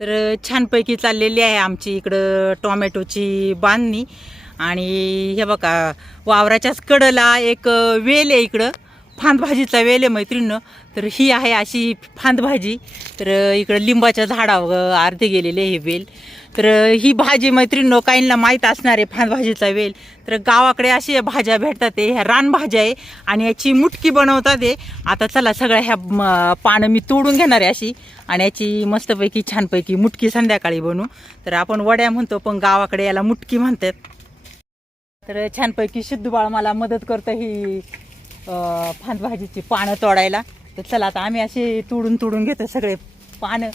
तर छानपैकी चाललेली आहे आमची इकडं टॉमॅटोची बांधणी. आणि हे बघा वावराच्याच कडला एक वेल आहे इकडं. फांदभाजीचा वेल आहे मैत्रिणीनं तर ही आहे अशी फांदभाजी. तर इकडं लिंबाच्या झाडावर अर्धे गेलेले हे वेल. तर ही भाजी मैत्रिणीनं काहींना माहीत असणार आहे फांदभाजीचा वेल. तर गावाकडे अशी भाज्या भेटतात ते. ह्या रानभाज्या आहे आणि याची मुटकी बनवतात आहे आता चला सगळ्या ह्या पानं मी तोडून घेणार आहे अशी. आणि याची मस्तपैकी छानपैकी मुटकी संध्याकाळी बनवू. तर आपण वड्या म्हणतो पण गावाकडे याला मुटकी म्हणतात. तर छानपैकी सिद्धूबाळ मला मदत करतं ही फांदभाजीची पानं तोडायला. तर चला आता आम्ही असे तोडून तोडून घेतो सगळे पानं.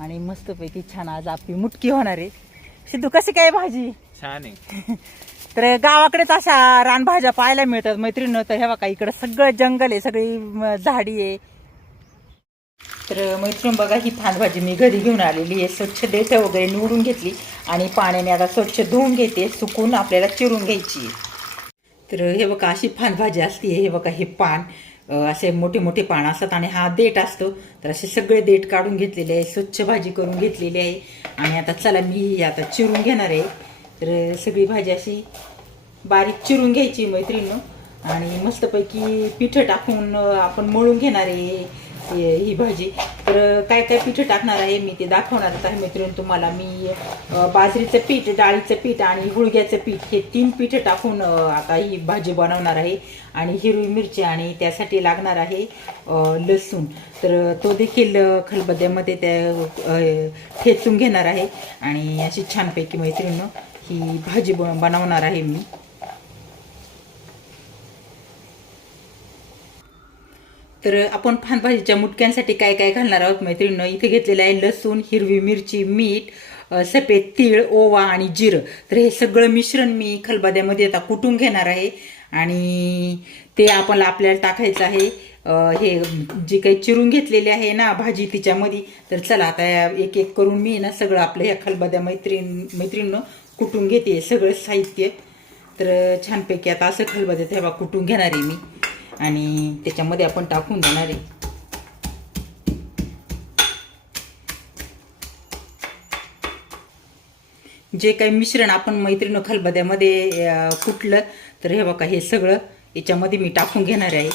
आणि मस्तपैकी छान आज आपली मुटकी होणार आहे. सिद्धू कशी काय भाजी? छान आहे. तर गावाकडेच अशा रानभाज्या पाहायला मिळतात मैत्रिणी तर हे बघा इकडं सगळं जंगल आहे सगळी झाडी आहे. तर मैत्रीण बघा ही फांदभाजी मी घरी घेऊन आलेली आहे. स्वच्छ देठं वगैरे निवडून घेतली. आणि पाण्याने आता स्वच्छ धुवून घेते सुकून आपल्याला चिरून घ्यायची आहे. तर हे बघा अशी फांदभाजी असते हे बघा हे पान. असे मोठे मोठे पान असतात आणि हा देठ असतो. तर असे सगळे देठ काढून घेतलेले आहे स्वच्छ भाजी करून घेतलेली आहे. आणि आता चला मी आता चिरून घेणार आहे. तर सगळी भाजी अशी बारीक चिरून घ्यायची मैत्रिणीनं. आणि मस्तपैकी पिठं टाकून आपण मळून घेणार आहे ही भाजी. तर काय काय पिठं टाकणार आहे मी ते दाखवणारच आहे मैत्रिणी तुम्हाला. मी बाजरीचं पीठ डाळीचं पीठ आणि गुळग्याचं पीठ हे तीन पिठं टाकून आता ही भाजी बनवणार आहे. आणि हिरवी मिरची आणि त्यासाठी लागणार आहे लसूण. तर तो देखील खलबद्यामध्ये त्या अ, ठेचून घेणार आहे. आणि अशी छानपैकी मैत्रिणी ही भाजी ब- बनवणार आहे मी. तर आपण फानभाजीच्या मुटक्यांसाठी काय काय घालणार आहोत मैत्रिणीनं? इथे घेतलेलं आहे लसूण हिरवी मिरची मीठ सफेद तीळ ओवा आणि जिरं. तर हे सगळं मिश्रण मी खलबाद्यामध्ये आता कुटून घेणार आहे. आणि ते आपण आपल्याला टाकायचं आहे. हे जे काही चिरून घेतलेले आहे ना भाजी तिच्यामध्ये तर चला आता एक एक करून मी ना सगळं आपलं ह्या खलबाद्या मैत्रीण मैत्रिणीनं कुटून घेते सगळं साहित्य. तर छानपैकी आता असं खलबाद्यात हे बा कुटून घेणार आहे मी. आणि त्याच्यामध्ये आपण टाकून देणार आहे. जे काही मिश्रण आपण मैत्रिणी खलबद्यामध्ये कुटलं तर हे बघा हे सगळं याच्यामध्ये मी टाकून घेणार आहे.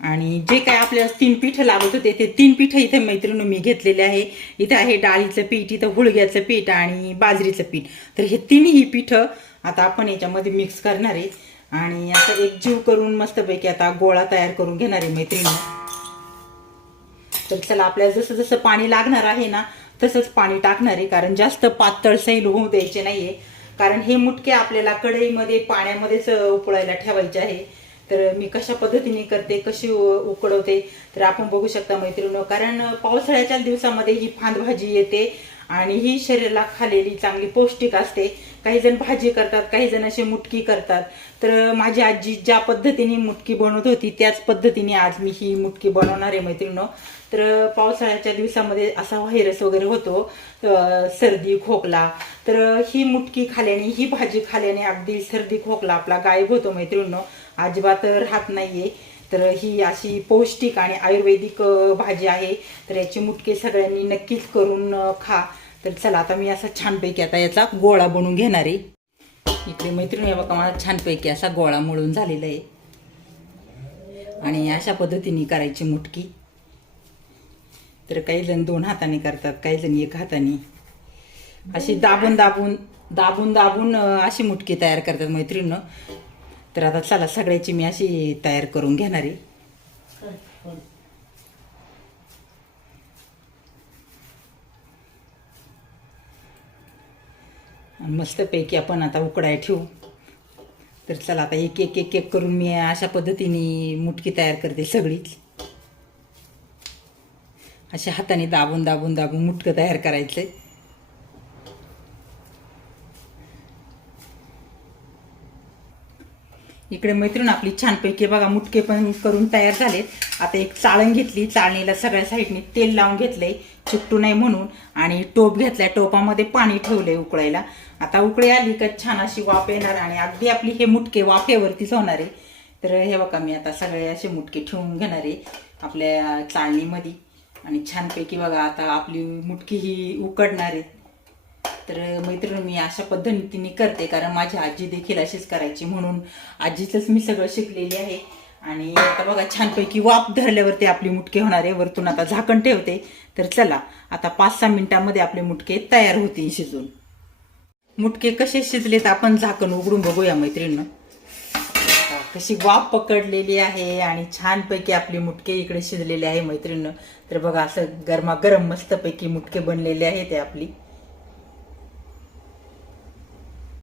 आणि जे काय आपल्याला तीन पीठं लागत होते ते तीन पीठं इथे मैत्रिणी मी घेतलेले आहे. इथं आहे डाळीचं पीठ इथं हुळग्याचं पीठ आणि बाजरीचं पीठ. तर हे तिन्ही पीठं आता आपण याच्यामध्ये मिक्स करणार आहे. आणि आता एकजीव करून मस्तपैकी आता गोळा तयार करून घेणार आहे मैत्रिणी. तर चला आपल्याला जसं जसं पाणी लागणार आहे ना तसंच पाणी टाकणार आहे कारण जास्त पातळ सैल होऊ द्यायचे नाहीये. कारण हे मुटके आपल्याला कढईमध्ये पाण्यामध्येच उकळायला ठेवायचे आहे. तर मी कशा पद्धतीने करते कशी उकडवते तर आपण बघू शकता मैत्रिणी कारण पावसाळ्याच्या दिवसामध्ये ही फांदभाजी येते आणि ही शरीराला खालेली चांगली पौष्टिक असते. काही जण भाजी करतात काही जण असे मुटकी करतात. तर माझी आजी ज्या पद्धतीने मुटकी बनवत होती त्याच पद्धतीने आज मी ही मुटकी बनवणार आहे मैत्रिणी तर पावसाळ्याच्या दिवसामध्ये असा व्हायरस वगैरे होतो सर्दी खोकला. तर ही मुटकी खाल्याने ही भाजी खाल्याने अगदी सर्दी खोकला आपला गायब होतो मैत्रिणी अजिबात राहत नाहीये. तर ही अशी पौष्टिक आणि आयुर्वेदिक भाजी आहे. तर याची मुटके सगळ्यांनी नक्कीच करून खा. तर चला आता मी असा छानपैकी आता याचा गोळा बनवून घेणार आहे. इकडे मैत्रिणी आहे बघा मला छानपैकी असा गोळा मळून झालेला आहे. आणि अशा पद्धतीने करायची मुटकी. तर काही जण दोन हाताने करतात काही जण एक हाताने. अशी दाबून दाबून दाबून दाबून अशी मुटकी तयार करतात मैत्रिणीनं तर आता चला सगळ्याची मी अशी तयार करून घेणार. आहे मस्तपैकी आपण आता उकडाय ठेवू. तर चला आता एक एक एक एक करून मी अशा पद्धतीने मुटकी तयार करते सगळीच अशा हाताने दाबून दाबून दाबून मुटकं तयार करायचं. आहे इकडे मैत्रीण आपली छानपैकी बघा मुटके पण करून तयार झालेत. आता एक चाळण घेतली चाळणीला सगळ्या साईडने तेल लावून घेतलंय चिकटू नाही म्हणून. आणि टोप घेतलाय टोपामध्ये पाणी ठेवलंय उकळायला. आता उकळी आली का छान अशी वाफ येणार आणि अगदी आपली हे मुटके वाफेवरतीच होणार आहे. तर हे बघा मी आता सगळे असे मुटके ठेवून घेणार आहे आपल्या चाळणीमध्ये. आणि छानपैकी बघा आता आपली मुटकी ही उकडणार आहे. तर मैत्रीण मी अशा पद्धतीने करते कारण माझी आजी देखील अशीच करायची म्हणून आजीचंच मी सगळं शिकलेली आहे. आणि आता बघा छानपैकी वाफ धरल्यावरती आपली मुटके होणार आहे. वरतून आता झाकण ठेवते. तर चला आता पाच सहा मिनिटांमध्ये आपले मुटके तयार होतील शिजून. मुटके कसे शिजलेत आपण झाकण उघडून बघूया मैत्रिणीनं कशी वाफ पकडलेली आहे आणि छानपैकी आपले मुटके इकडे शिजलेले आहे मैत्रिणीनं तर बघा असं गरमागरम मस्तपैकी मुटके बनलेले आहे ते आपली.